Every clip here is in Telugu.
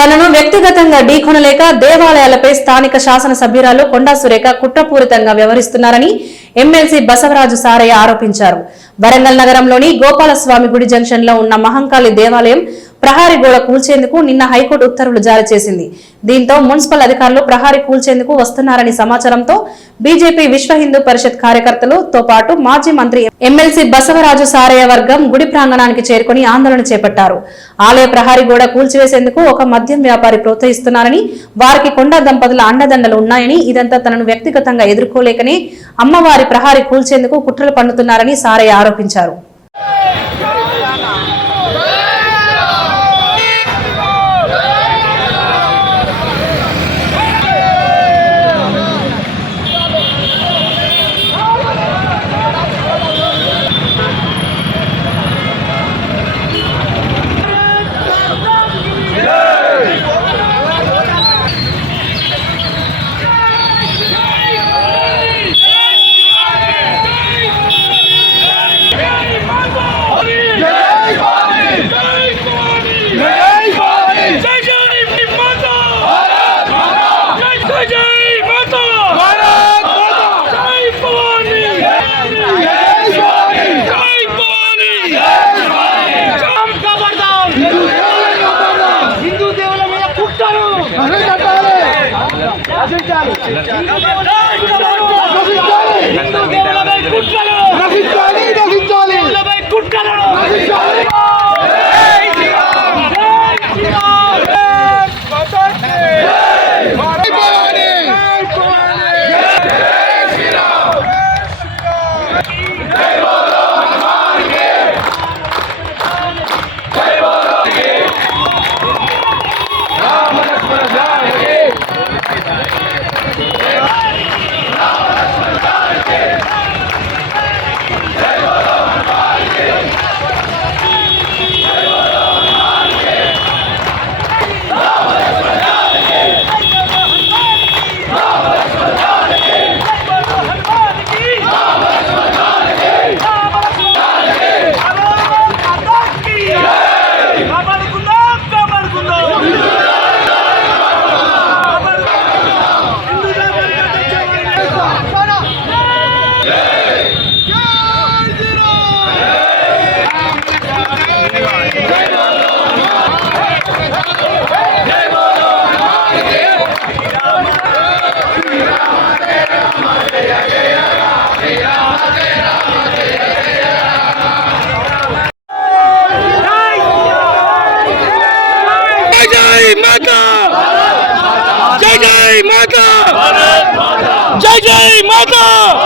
తనను వ్యక్తిగతంగా ఢీకొనలేక దేవాలయాలపై స్థానిక శాసనసభ్యురాలు కొండా సురేఖ కుట్రపూరితంగా వ్యవహరిస్తున్నారని ఎమ్మెల్సీ బసవరాజు సారయ్య ఆరోపించారు. వరంగల్ నగరంలోని గోపాలస్వామి గుడి జంక్షన్లో ఉన్న మహంకాళి దేవాలయం ప్రహారీ గోడ కూల్చేందుకు నిన్న హైకోర్టు ఉత్తర్వులు జారీ చేసింది. దీంతో మున్సిపల్ అధికారులు ప్రహారీ కూల్చేందుకు వస్తున్నారని సమాచారంతో బీజేపీ విశ్వ హిందూ పరిషత్ కార్యకర్తలతో పాటు మాజీ మంత్రి ఎమ్మెల్సీ బసవరాజు సారయ్య వర్గం గుడి ప్రాంగణానికి చేరుకుని ఆందోళన చేపట్టారు. ఆలయ ప్రహారీ గోడ కూల్చివేసేందుకు ఒక మద్యం వ్యాపారి ప్రోత్సహిస్తున్నారని వారికి కొండ దంపతుల అండదండలు ఉన్నాయని ఇదంతా తనను వ్యక్తిగతంగా ఎదుర్కోలేకనే అమ్మవారి ప్రహారీ కూల్చేందుకు కుట్రలు పన్నుతున్నారని సారయ్య ఆరోపించారు. কুটকালো Mecca! JJ Mecca!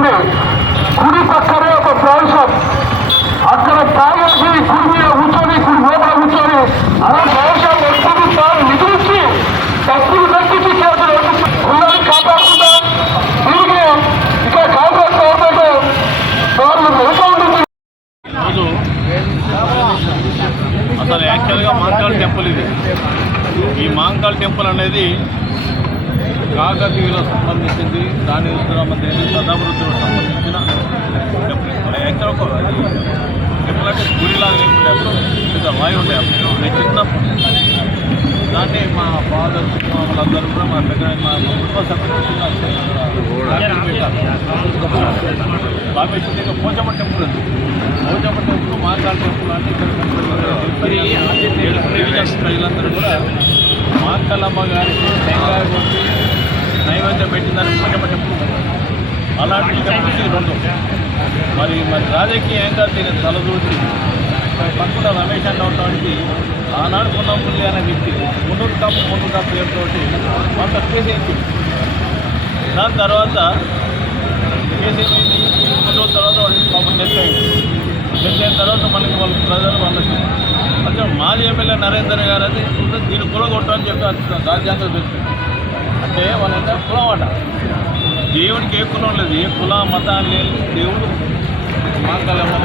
ఉంది. కుడి పక్కనే ఒక ప్రాంతం. అక్కడ తాగేసి కుడి మీద కూర్చొని కుడి లోపల కూర్చొని అలా ప్రాంతం ఎప్పుడు తాను నిద్రించి తప్పులు తగ్గించి చేతులు పిల్లల్ని కాపాడుతుందా దీనికి ఇక్కడ కాంగ్రెస్ గవర్నమెంట్ వాళ్ళు వెనుక ఉంటుంది. అసలు యాక్చువల్గా మాంకాల్ టెంపుల్ ఇది. ఈ మాంకాల్ టెంపుల్ అనేది కాకతీయులకు సంబంధించింది దాని మందికి సదావృద్ధులకు సంబంధించిన టెంపుల్ మన యాక్చువల్ గుడిలాగా లేకుండే అప్పుడు పెద్ద వాయు ఉండే నేను చిన్నప్పుడు దాన్ని మా ఫాదర్ వాళ్ళందరూ కూడా మా దగ్గర మా కుటుంబ సభ్యులు రామేశ్వరం దగ్గర పోచమ్మ టెంపుల్ ఉంది పోచమ్మ టెంపుల్ టెంపుల్ అంటే ఇక్కడ ప్రజలందరూ కూడా మాకలమ్మ గారికి టెంకాయ కొట్టి నైవేద్యం పెట్టిందని పోచమ్మ అలాంటి రెండు మరి మరి రాజకీయంగా దీన్ని తలదూచి పక్కన రమేష్ అన్నటువంటి ఆనాడు పున్నముల్లి అనే వ్యక్తి మున్నూరు కప్పు మున్నూరు కప్పు పేరుతోటి కొంత కేసేసి దాని తర్వాత కేసీపీ కొన్ని రోజుల తర్వాత వాళ్ళకి పాపం డెత్ అయింది. డెత్ అయిన తర్వాత మళ్ళీ వాళ్ళ ప్రజలు వాళ్ళకి అంటే మాజీ ఎమ్మెల్యే నరేందర్ గారు అది దీన్ని కులగొట్టని చెప్పి రాజ్యాంగం చెప్పింది. అంటే వాళ్ళంతా కులం అట దేవుడికి ఏ కులం లేదు. ఏ కుల మతాలు లేదు దేవుడు మాంగళ్యమ్మ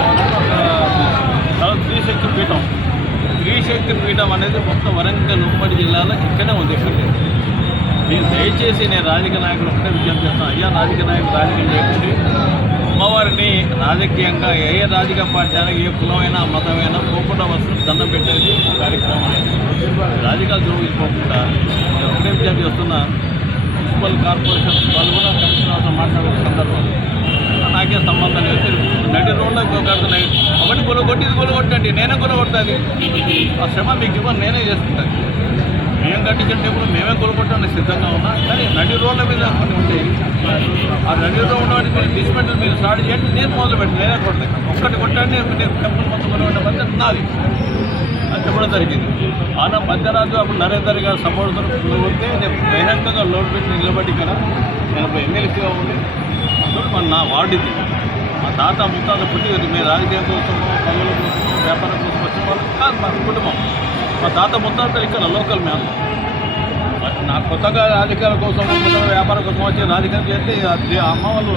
త్రిశక్తి పీఠం. త్రిశక్తి పీఠం అనేది మొత్తం వరంగల్ ఉమ్మడి జిల్లాలో ఇక్కడే ఉంది. ఇక్కడ నేను దయచేసి నేను రాజకీయ నాయకులు ఒకటే విజ్ఞప్తి చేస్తాను. అయ్యా రాజకీయ నాయకులు రాజకీయం చేయకండి. అమ్మవారిని రాజకీయంగా ఏ రాజకీయ పార్టీ అయినా ఏ కులమైనా మతమైనా పోకుండా వస్తుంది. దండం పెట్టేది కార్యక్రమం. రాజకీయాలు జోగించుకోకుండా నేను ఒకటే విజ్ఞప్తి చేస్తున్నా. మున్సిపల్ కార్పొరేషన్ వాళ్ళు కూడా కమిషనర్తో మాట్లాడే సందర్భం. నాకే సంబంధం లేదు. తెలుసు నడి రోడ్లో కడుతున్నాయి ఒకటి కొనుగొట్టి కొట్టి నేనే గొల ఆ శ్రమ మీకు ఇవ్వను నేనే చేసుకుంటాను మేము కట్టించిన టేబుల్ మేమే కొనుక్కుంటానికి సిద్ధంగా ఉన్నా కానీ నడి రోడ్ల మీద కొన్ని ఉంటాయి. ఆ నడి రోడ్డు ఉన్నవాటి మీరు డిస్మెంటల్ మీరు స్టార్ట్ చేయండి నేను మొదలు పెట్టి నేనే కొడతాను ఒక్కటి కొట్టండి నేను టెంపుల్ మొత్తం కొనబడిన బాధ్యత నాది. చెప్పడం జరిగింది. ఆన మధ్యరాత్రి అప్పుడు నరేందర్ గారు సపోర్ట్తో కొడితే నేను బహిరంగంగా లోడ్ పెట్టి నిలబడి ఇక్కడ నేను ఎమ్మెల్సీగా ఉండి. అసలు మన నా వార్డు ఇది మా తాత ముత్తాత పుట్టి మేము రాజకీయం కోసమో పనుల కోసమో వ్యాపారం కోసం వచ్చిన వాళ్ళు కాదు మా కుటుంబం. మా తాత ముత్తాతలు ఇక్కడ లోకల్ మేము మరి నా కొత్తగా రాజకీయాల కోసం వ్యాపారం కోసం వచ్చి రాజకీయం చేస్తే అమ్మ వాళ్ళు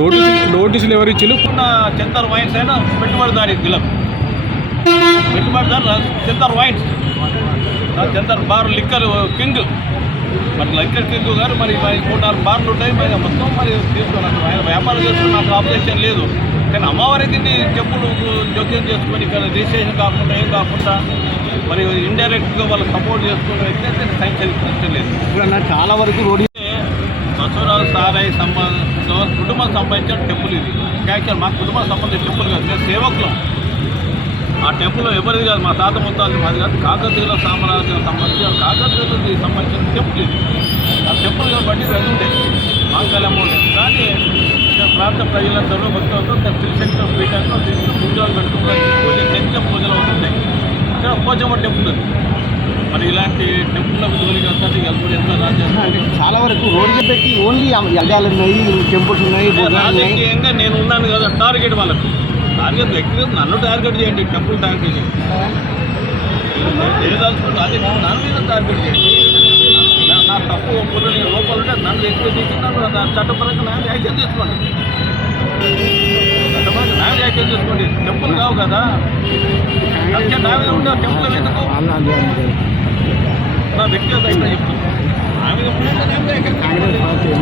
నోటీస్ నోటీసులు ఎవరు ఇచ్చిండు ఉన్న చింతర్ వైన్స్ అయినా పెట్టుబడిదారి గిలం. పెట్టుబడిదారు చింతర్ వైన్స్ ఆ చింతర్ బార్ లిక్కర్ కింగ్. మరి లిక్కర్ కింగ్ గారు మరి మూడు నాలుగు బార్లు ఉంటాయి మరి మొత్తం మరి తీసుకున్నాను ఆయన వ్యాపారం చేసుకుని నాకు ఆపరేషన్ లేదు. కానీ అమ్మవారి దీన్ని చెప్పులు జోక్యం చేసుకొని ఇక్కడ రిజిస్ట్రేషన్ కాకుండా ఏం కాకుండా మరి ఇండైరెక్ట్గా వాళ్ళు సపోర్ట్ చేసుకుని అయితే నేను సంచరించలేదు చాలా వరకు రోడ్డు బసవరాజు సారాయి సంబంధించిన కుటుంబం సంబంధించిన టెంపుల్ ఇది. యాక్చువల్ మా కుటుంబం సంబంధించిన టెంపుల్ కాదు మేము సేవకులం. ఆ టెంపుల్ ఎవరిది కాదు మా తాత ముత్తాది మాది కాదు. కాకతీయుల సామ్రాజ్యం సంబంధించిన కాకతీయులకి సంబంధించిన టెంపుల్ ఇది. ఆ టెంపుల్ బట్టి మాంగళ్యం ఉండే. కానీ ఇక్కడ ప్రాంత ప్రజలందరూ భక్తులతో త్రిశక్తి పీఠంలో పూజలు పెట్టుకుంటారు పూజ నిత్యం పూజలు అవుతుంటాయి ఇక్కడ పోచమ్మ టెంపుల్ ఉంది మరి ఇలాంటి టెంపుల్లకు జోలికి వెళ్తారు వెళ్తుంది ఎంత రాజ్యాంగం చాలా వరకు రోడ్డు పెట్టి ఓన్లీ అడ్డాలు ఉన్నాయి టెంపుల్స్ ఉన్నాయి రాజకీయంగా నేను ఉన్నాను కదా టార్గెట్ వాళ్ళకు. టార్గెట్ వ్యక్తిగత నన్ను టార్గెట్ చేయండి టెంపుల్ టార్గెట్ చేయండి. అది మీద టార్గెట్ చేయండి. నా- తప్పు ఒప్పులు నేను లోపల ఉంటే నన్ను ఎక్కువ చేసి నన్ను నా చట్టపరంగా నా యాక్షన్ చేసుకోండి. చట్టపరంగా నా యాక్షన్ చేసుకోండి. టెంపుల్ కావు కదా. నా మీద ఉండే టెంపుల్ ఎందుకు? నా వ్యక్తిగత చెప్తున్నాను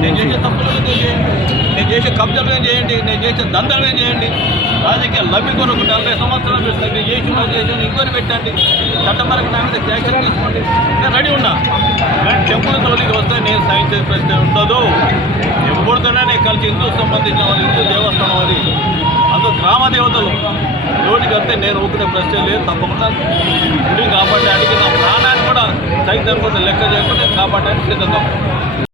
నేను చేసే తప్పులు నేను చేసే కబ్జాలు ఏం చేయండి నేను చేసే దందాలు ఏం చేయండి రాజకీయ లబ్ధి కొరకు నలభై సంవత్సరాలు నేను చేసిన చేసిన ఇంకొని పెట్టండి చట్టపరంగా నా మీద యాక్షన్ తీసుకోండి నేను రెడీ ఉన్నా కానీ టెంపుల్ తోలికి వస్తే నేను సైన్స్ చేసే ప్రశ్న ఉండదు ఎప్పుడుతోనే నేను కలిసి హిందూ సంబంధించిన వాళ్ళు హిందూ దేవస్థానం అది అందులో గ్రామ దేవతలు. నోటికి నేను ఊపిన ప్రశ్న లేదు తప్పకుండా గుడిని కాపాడడానికి నా ప్రాణాన్ని కూడా సైతం కూడా లెక్క చేయకుండా నేను కాపాడడానికి సిద్ధంగా